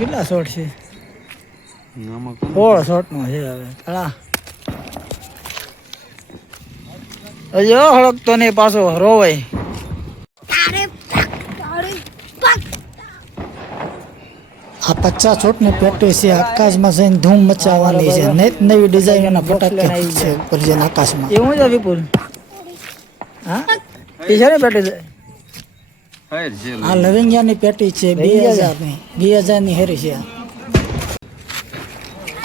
કેટલા શોટ છે? 16 શોટનો છે હવે. તળા અજો હળકતો ને પાછો રોવાય. આ 50 શોટની પ્રેક્ટિસ છે. આકાશમાં જઈને ધૂમ મચાવવાની છે. નવી ડિઝાઇનના ફટાકડા છે ઉપર જઈને આકાશમાં. એવું છે વિપુલ? હા એ છે ને પેટી આ લવિંગિયાની પેટી છે 2000ની હેરી છે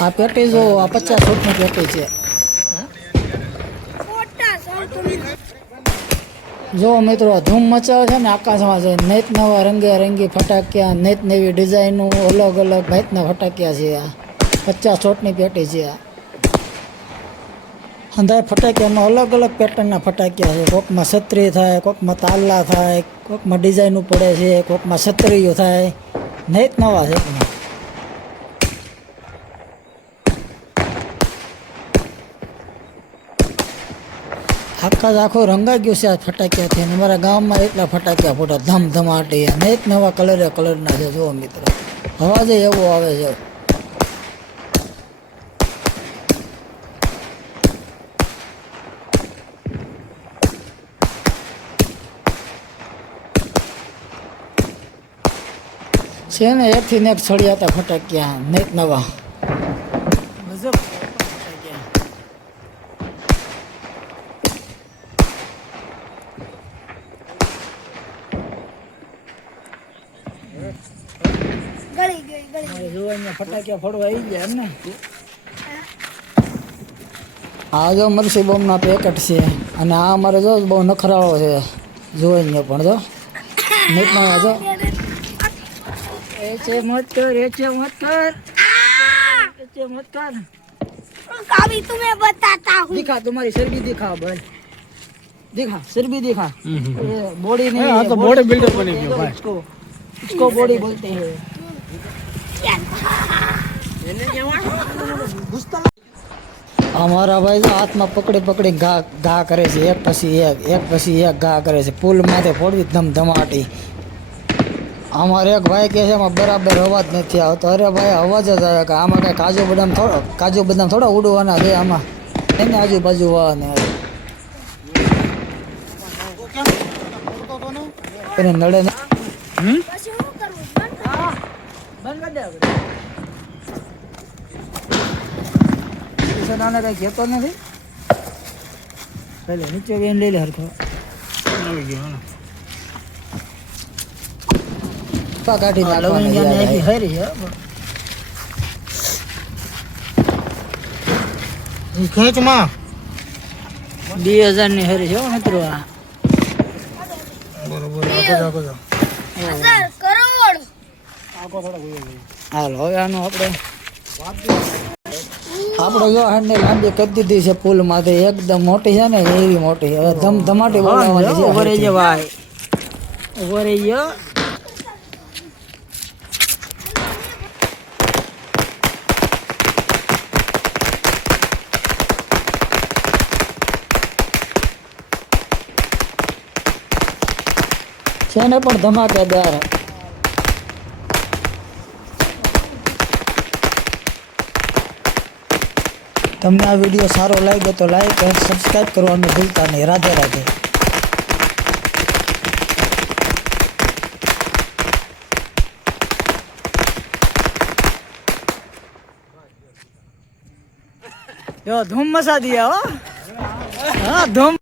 આ પેટી. જો આ 50 શોટની પેટી છે. જો મિત્રો ધૂમ મચાવે છે ને આકાશમાં છે. નેત નવા રંગી ફટાકિયા, નેત નવી ડિઝાઇનો, અલગ અલગ ભાતના ફટાકિયા છે. આ 50 શોટની પેટી છે. અંદર ફટાકિયામાં અલગ અલગ પેટર્નના ફટાકિયા છે. કોકમાં છત્રી થાય, કોકમાં તાલા થાય, કોકમાં ડિઝાઇનો પડે છે, કોકમાં છત્રીઓ થાય. નેત નવા છે. આખો રંગાઈ ગયો છે આ ફટાકિયાથી. અને અમારા ગામમાં એટલા ફટાકિયા ફોટા ધમધમાટી નેત નવા કલરના છે. જુઓ મિત્રો અવાજ એવો આવે છે. છે ને એકથી ને એક સળિયાતા ફટાકિયા નેત નવા. ફટાકિયા ફોડવા આવી ગયા એમને. આ જો મરસી બોમ્બના પેકેટ છે. અને આ અમારે જો બહુ નખરાળો છે. જોઈને પણ જો નેટમાં જો ऐसे मत कर अभी तुम्हें बताता हूँ. दिखा तुम्हारी सर भी दिखा भाई. दिखा सर भी दिखा. बॉडी नहीं है तो बॉडी बिल्डर बनेगी भाई. इसको बॉडी बोलते हैं. हमारा भाई हाथમાં પકડી ઘા કરે છે. એક પછી એક ઘા કરે છે. પુલ માથે ફોડવી ધમધમાટી. અમારે એક ભાઈ કહે છે એમાં બરાબર અવાજ નથી આવતો. અરે ભાઈ અવાજ જ આવે કે આમાં કઈ કાજુ બદામ થોડા ઉડવાના છે. આમાં એને આજુબાજુ વાળાને એને નડે ને. નાના કઈ કહેતો નથી. પેલે નીચે બેન લઈ લે હરખો. કાઢી નાખવાની હરી છે. ખેંચમાં 2000ની હરી છે મિત્રો. બરોબર હાલો હવે આનું આપણે જો હેન્ડલ લાંબી કરી દીધી છે પુલ માંથી. એકદમ મોટી છે ને એવી મોટી. હવે ધમધમાટી બોલાવવાની છે. ઉભો રહી ભાઈ, ઉભો રહી ગયો. છે ને પણ ધમાકેદાર. તમને આ વિડીયો સારો લાગ્યો તો લાઈક અને સબસ્ક્રાઈબ કરવાનું ભૂલતા નહીં. રાધે રાધે. જો ધૂમ મચા દિયા હો. હા ધૂમ.